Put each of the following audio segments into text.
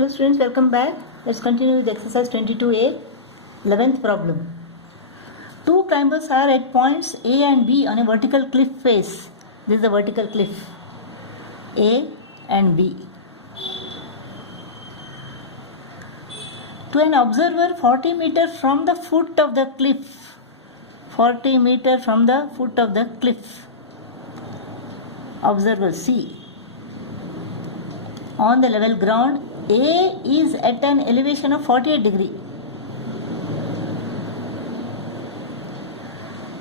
Hello students, welcome back. Let's continue with exercise 22a, 11th problem. Two climbers are at points A and B on a vertical cliff face. This is the vertical cliff, A and B. To an observer 40 meters from the foot of the cliff, 40 meters from the foot of the cliff, observer C, on the level ground, A is at an elevation of 48 degree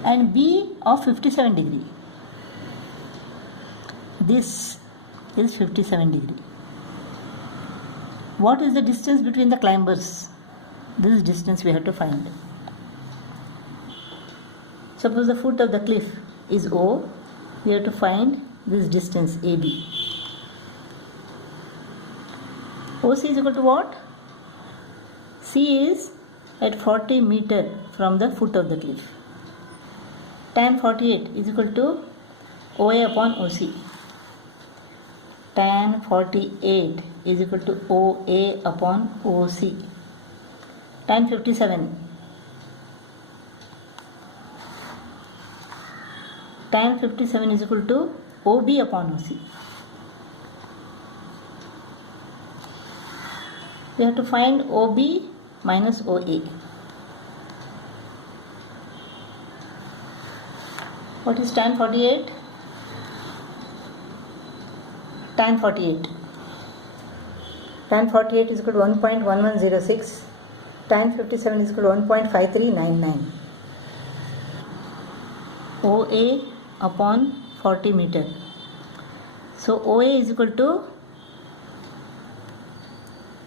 and B of 57 degree. This is 57 degree. What is the distance between the climbers? This distance we have to find. Suppose the foot of the cliff is O. We have to find this distance AB. OC is equal to what? C is at 40 meters from the foot of the cliff. Tan 48 is equal to OA upon OC. Tan 48 is equal to OA upon OC. Tan 57. Tan 57 is equal to OB upon OC. We have to find OB minus OA. What is tan 48? Tan 48. Tan 48 is equal to 1.1106. Tan 57 is equal to 1.5399. OA upon 40 meter. So OA is equal to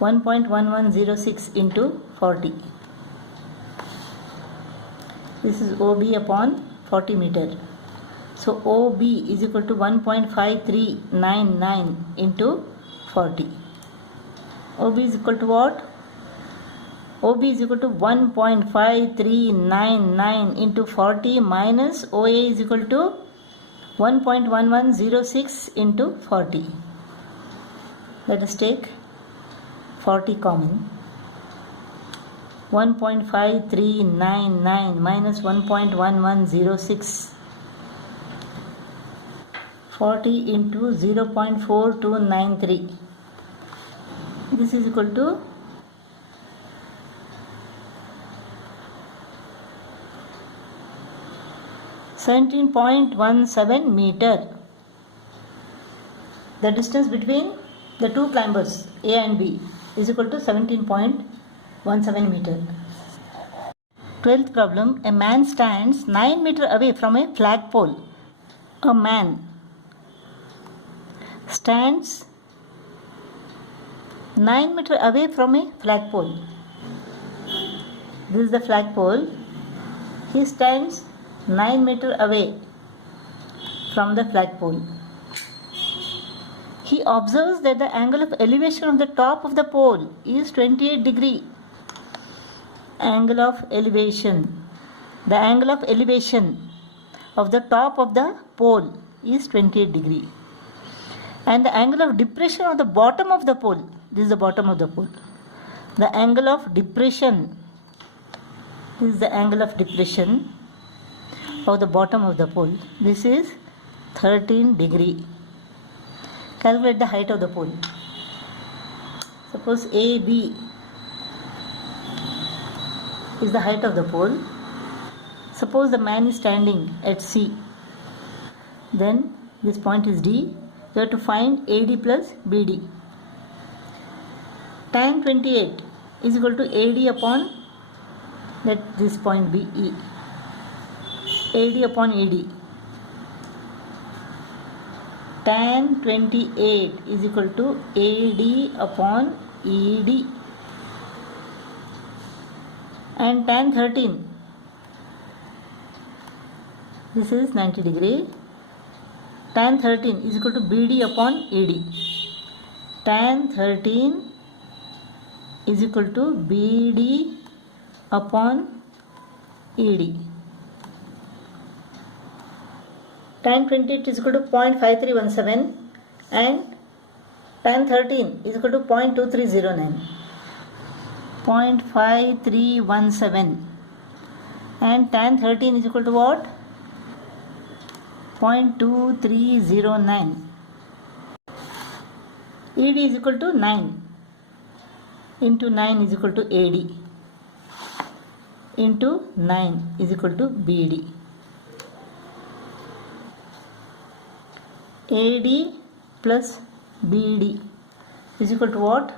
1.1106 into 40. This is OB upon 40 meter. So OB is equal to 1.5399 into 40. OB is equal to what? OB is equal to 1.5399 into 40 minus OA is equal to 1.1106 into 40. Let us take 40 common. 1.5399 minus 1.1106. 40 into 0.4293. This is equal to 17.17 meter. The distance between the two climbers A and B is equal to 17.17 meter. 12th problem. A man stands 9 meters away from a flagpole. A man stands 9 meters away from a flagpole. This is the flagpole. He stands 9 meters away from the flagpole. He observes that the angle of elevation of the top of the pole is 28 degree. Angle of elevation. The angle of elevation of the top of the pole is 28 degree. And the angle of depression of the bottom of the pole. This is the bottom of the pole. The angle of depression. This is the angle of depression of the bottom of the pole. This is 13 degree. Calculate the height of the pole. Suppose AB is the height of the pole. Suppose the man is standing at C. Then this point is D. You have to find AD plus BD. Tan 28 is equal to AD upon this point BE. AD upon AD. Tan 28 is equal to AD upon ED. And tan 13, this is 90 degree. Tan 13 is equal to BD upon ED. Tan 13 is equal to BD upon ED. Tan 28 is equal to 0.5317 and tan 13 is equal to 0.2309, 0.5317, and tan 13 is equal to what? 0.2309. ED is equal to 9 into 9 is equal to AD into 9 is equal to BD. AD plus BD is equal to what?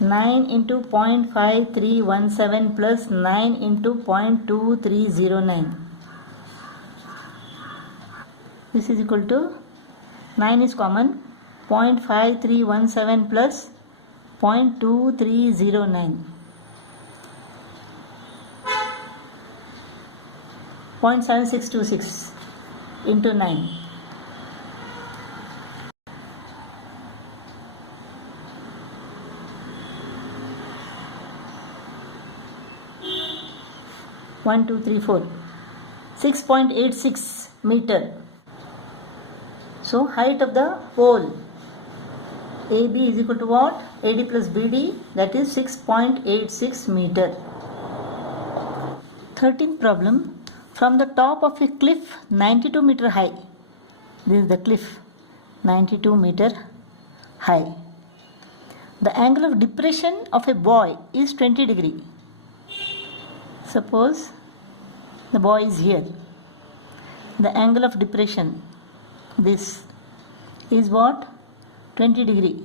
9 into 0.5317 plus 9 into 0.2309. This is equal to 9 is common, 0.5317 plus 0.2309. 0.7626 into 9. One, two, three, four. 6.86 meter. So height of the pole AB is equal to what? AD plus BD, that is 6.86 meter. 13th problem. From the top of a cliff 92 meter high. This is the cliff 92 meter high. The angle of depression of a boy is 20 degree. Suppose the boy is here. The angle of depression, this is what? 20 degree.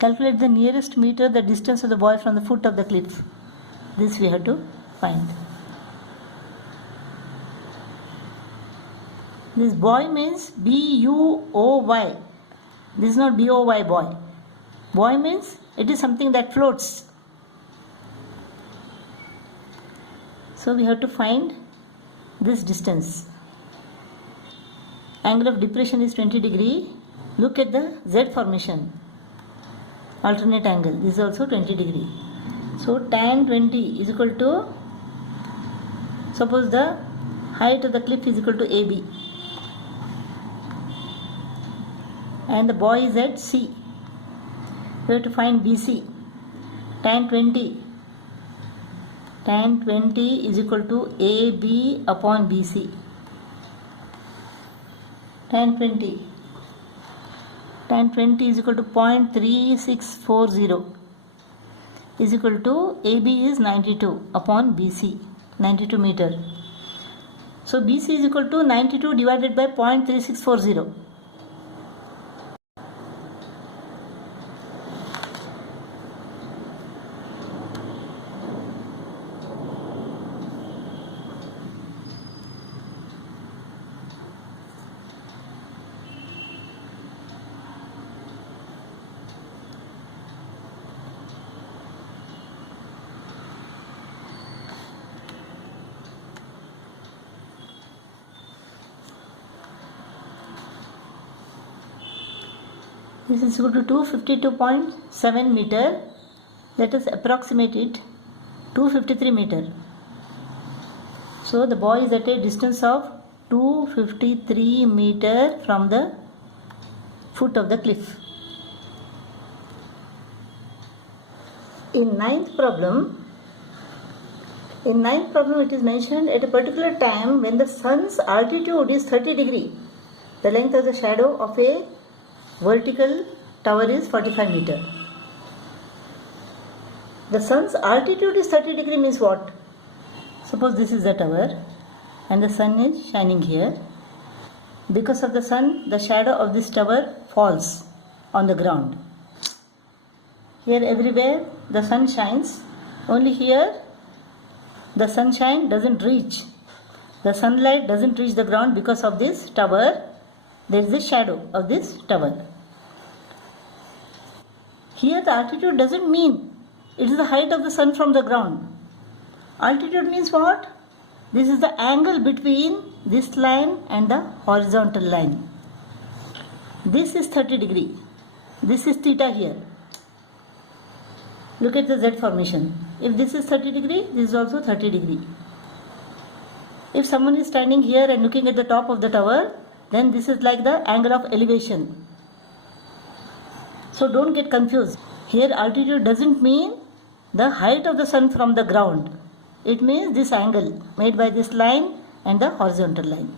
Calculate the nearest meter, the distance of the boy from the foot of the cliff. This we have to find. This boy means B-U-O-Y. This is not B-O-Y, boy. Boy means it is something that floats. So we have to find this distance. Angle of depression is 20 degree. Look at the Z formation. Alternate angle. This is also 20 degree. So tan 20 is equal to, suppose the height of the cliff is equal to AB. And the boy is at C. We have to find BC. Tan 20. Tan 20 is equal to AB upon BC. Tan 20. Tan 20 is equal to 0.3640 is equal to AB is 92 upon BC, 92 meter. So BC is equal to 92 divided by 0.3640. This is equal to 252.7 meter. Let us approximate it. 253 meter. So the boy is at a distance of 253 meter from the foot of the cliff. In ninth problem it is mentioned at a particular time when the sun's altitude is 30 degree. The length of the shadow of a vertical tower is 45 meter. The sun's altitude is 30 degree means what? Suppose this is the tower and the sun is shining here. Because of the sun, the shadow of this tower falls on the ground. Here everywhere the sun shines, only here the sunshine doesn't reach. The sunlight doesn't reach the ground because of this tower. There is a shadow of this tower. Here the altitude doesn't mean it is the height of the sun from the ground. Altitude means what? This is the angle between this line and the horizontal line. This is 30 degree. This is theta here. Look at the Z formation. If this is 30 degree, this is also 30 degree. If someone is standing here and looking at the top of the tower, then this is like the angle of elevation. So don't get confused. Here altitude doesn't mean the height of the sun from the ground. It means this angle made by this line and the horizontal line.